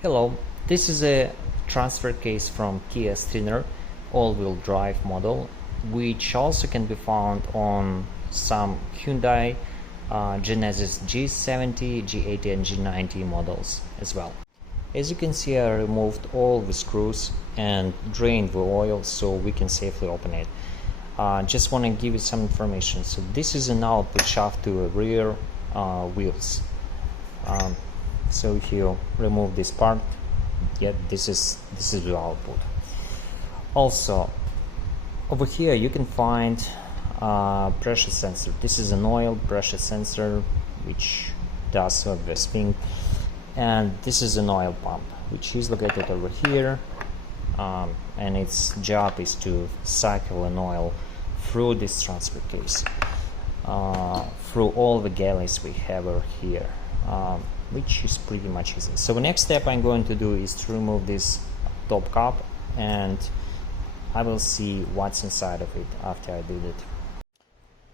Hello, this is a transfer case from Kia Stinger all-wheel drive model, which also can be found on some Hyundai Genesis G70, G80 and G90 models as well. As you can see, I removed all the screws and drained the oil so we can safely open it. Just want to give you some information. So this is an output shaft to the rear wheels. So if you remove this part, yeah, this is the output. Also, over here you can find pressure sensor. This is an oil pressure sensor which does serve the thing, and this is an oil pump which is located over here, and its job is to cycle an oil through this transfer case, through all the galleys we have over here, which is pretty much easy. So the next step I'm going to do is to remove this top cap, and I will see what's inside of it after I did it.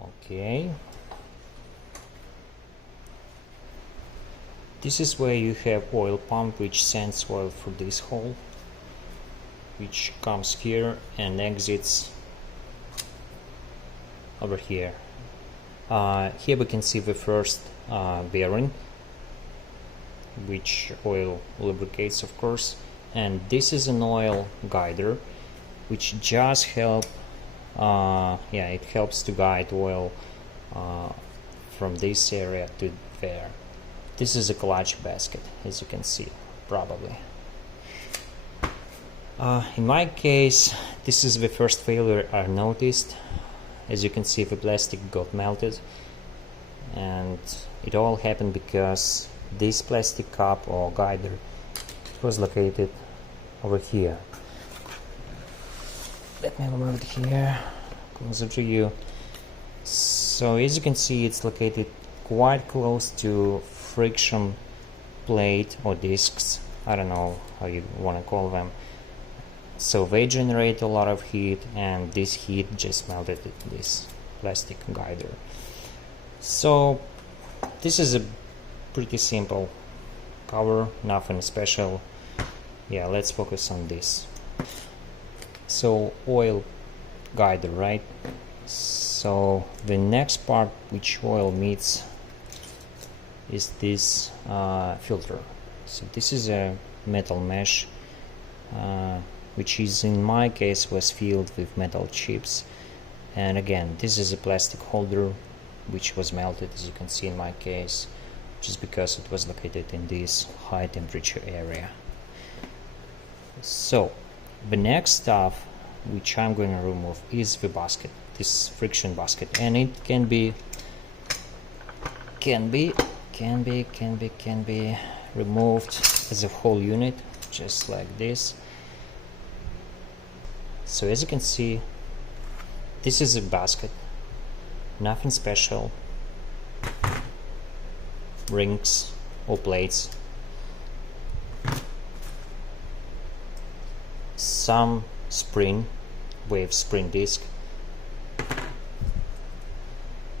Okay, this is where you have oil pump which sends oil through this hole, which comes here and exits over here. Here we can see the first bearing, which oil lubricates, of course, and this is an oil guider which just it helps to guide oil from this area to there. This is a clutch basket, as you can see, probably. In my case, this is the first failure I noticed. As you can see, the plastic got melted, and it all happened because this plastic cap or guider was located over here. Let me remove it here, closer to you. So as you can see, it's located quite close to friction plate or discs, I don't know how you want to call them. So they generate a lot of heat, and this heat just melted this plastic guider. So this is a pretty simple cover, nothing special. Yeah, let's focus on this. So oil guider, right? So the next part which oil meets is this filter. So this is a metal mesh, which is, in my case, was filled with metal chips, and again this is a plastic holder which was melted, as you can see in my case, which is because it was located in this high temperature area. So the next stuff which I'm going to remove is the basket, this friction basket, and it can be removed as a whole unit, just like this. So as you can see, this is a basket, nothing special, rings or plates, some spring, wave spring disc,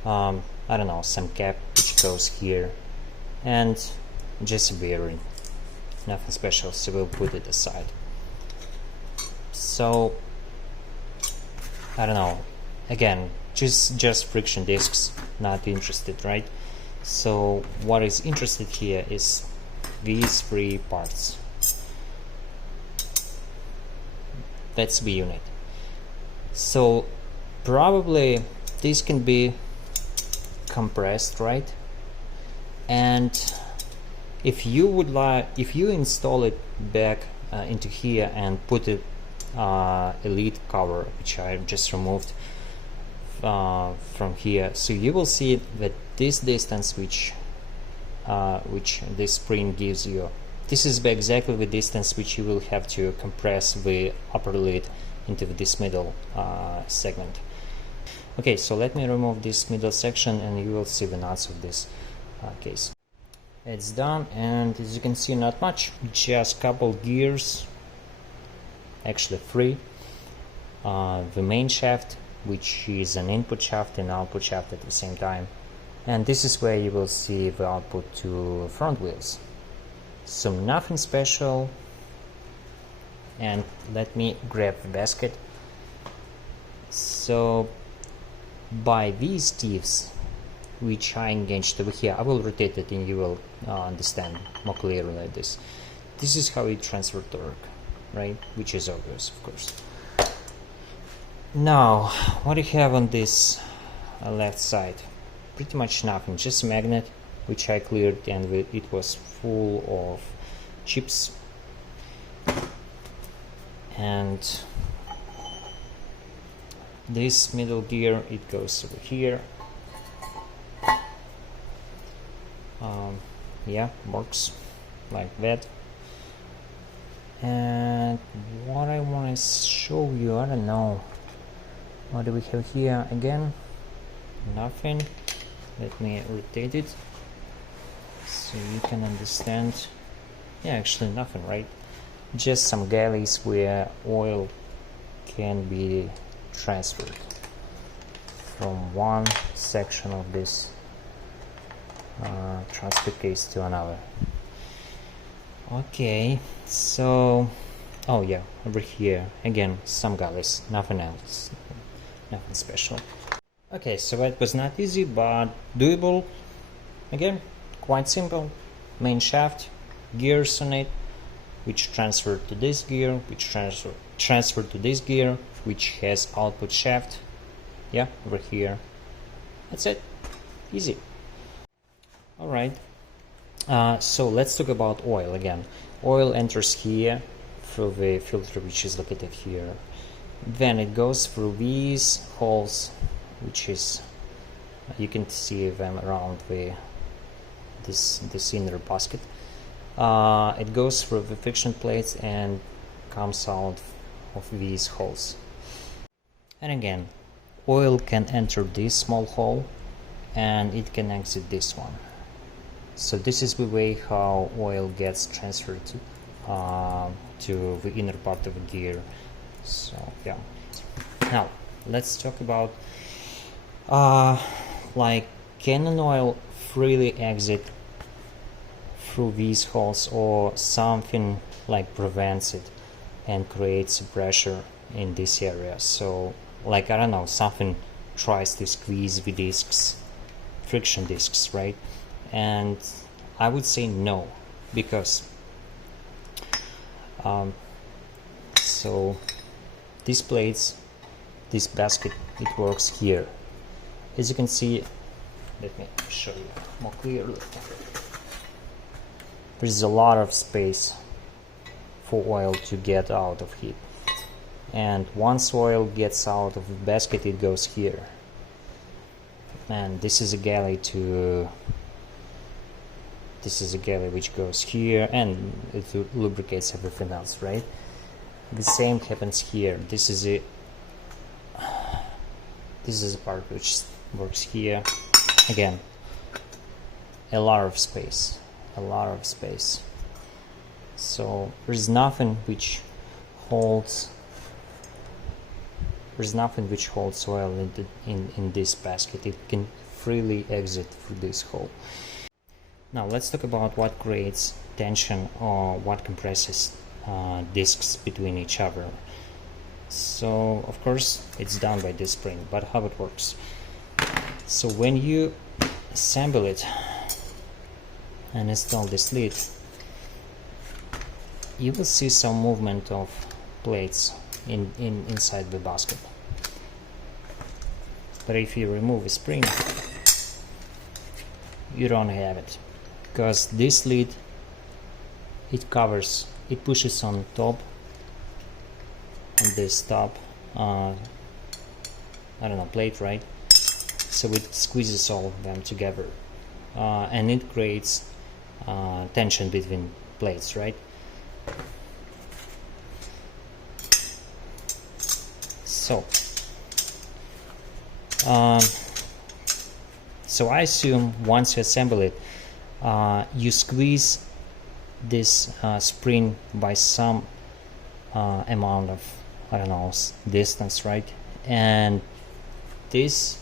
I don't know, some cap which goes here, and just a bearing, nothing special, so we'll put it aside. So I don't know, again, just friction discs, not interested, right? So what is interested here is these three parts. That's the unit. So probably this can be compressed, right? And if you install it back into here and put it elite cover, which I just removed from here, so you will see that this distance which this spring gives you, this is exactly the distance which you will have to compress the upper lid into this middle segment. Okay, so let me remove this middle section and you will see the nuts of this case. It's done, and as you can see, not much, just couple gears, actually three. The main shaft, which is an input shaft and output shaft at the same time, and this is where you will see the output to front wheels. So nothing special. And let me grab the basket. So by these teeth which are engaged over here, I will rotate it and you will understand more clearly like this. This is how it transfers torque, right? Which is obvious, of course. Now, what do you have on this left side? Pretty much nothing, just a magnet which I cleared, and it was full of chips. And this middle gear, it goes over here. Yeah, works like that. And what I want to show you, I don't know, what do we have here again? Nothing. Let me rotate it so you can understand. Yeah, actually nothing, right? Just some galleys where oil can be transferred from one section of this transfer case to another. Okay, so oh yeah, over here again some galleys, nothing else, nothing special. Okay, so that was not easy but doable. Again, quite simple. Main shaft, gears on it, which transfer to this gear, which transfer to this gear, which has output shaft. Yeah, over here. That's it. Easy. Alright. So let's talk about oil again. Oil enters here through the filter which is located here. Then it goes through these holes, which is, you can see them around this inner basket. It goes through the friction plates and comes out of these holes. And again, oil can enter this small hole and it can exit this one. So this is the way how oil gets transferred to the inner part of the gear. So yeah. Now let's talk about like, can an oil freely exit through these holes, or something like prevents it and creates pressure in this area? So like, I don't know, something tries to squeeze the discs, friction discs, right? And I would say no, because so these plates, this basket, it works here. As you can see, let me show you more clearly. There's a lot of space for oil to get out of here, and once oil gets out of the basket, it goes here, and this is a galley which goes here, and it lubricates everything else, right? The same happens here. This is a part which works here. Again, a lot of space. So there's nothing which holds oil in this basket. It can freely exit through this hole. Now let's talk about what creates tension or what compresses discs between each other. So of course it's done by this spring, but how it works. So when you assemble it and install this lid, you will see some movement of plates inside the basket. But if you remove the spring, you don't have it, because this lid, it pushes on top, on this top I don't know, plate, right? So it squeezes all of them together, and it creates tension between plates, right? So so I assume once you assemble it, you squeeze this spring by some amount of, I don't know, distance, right? And this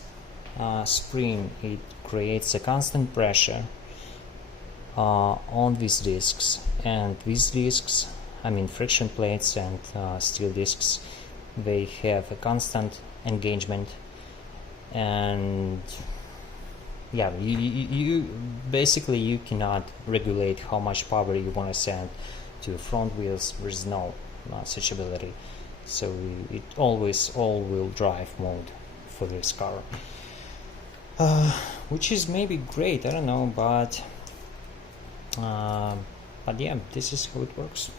spring, it creates a constant pressure on these discs, and these discs, I mean friction plates and steel discs, they have a constant engagement, and yeah, you basically you cannot regulate how much power you want to send to front wheels. There's no such ability, so it always all-wheel drive mode for this car, which is maybe great, I don't know, but yeah, this is how it works.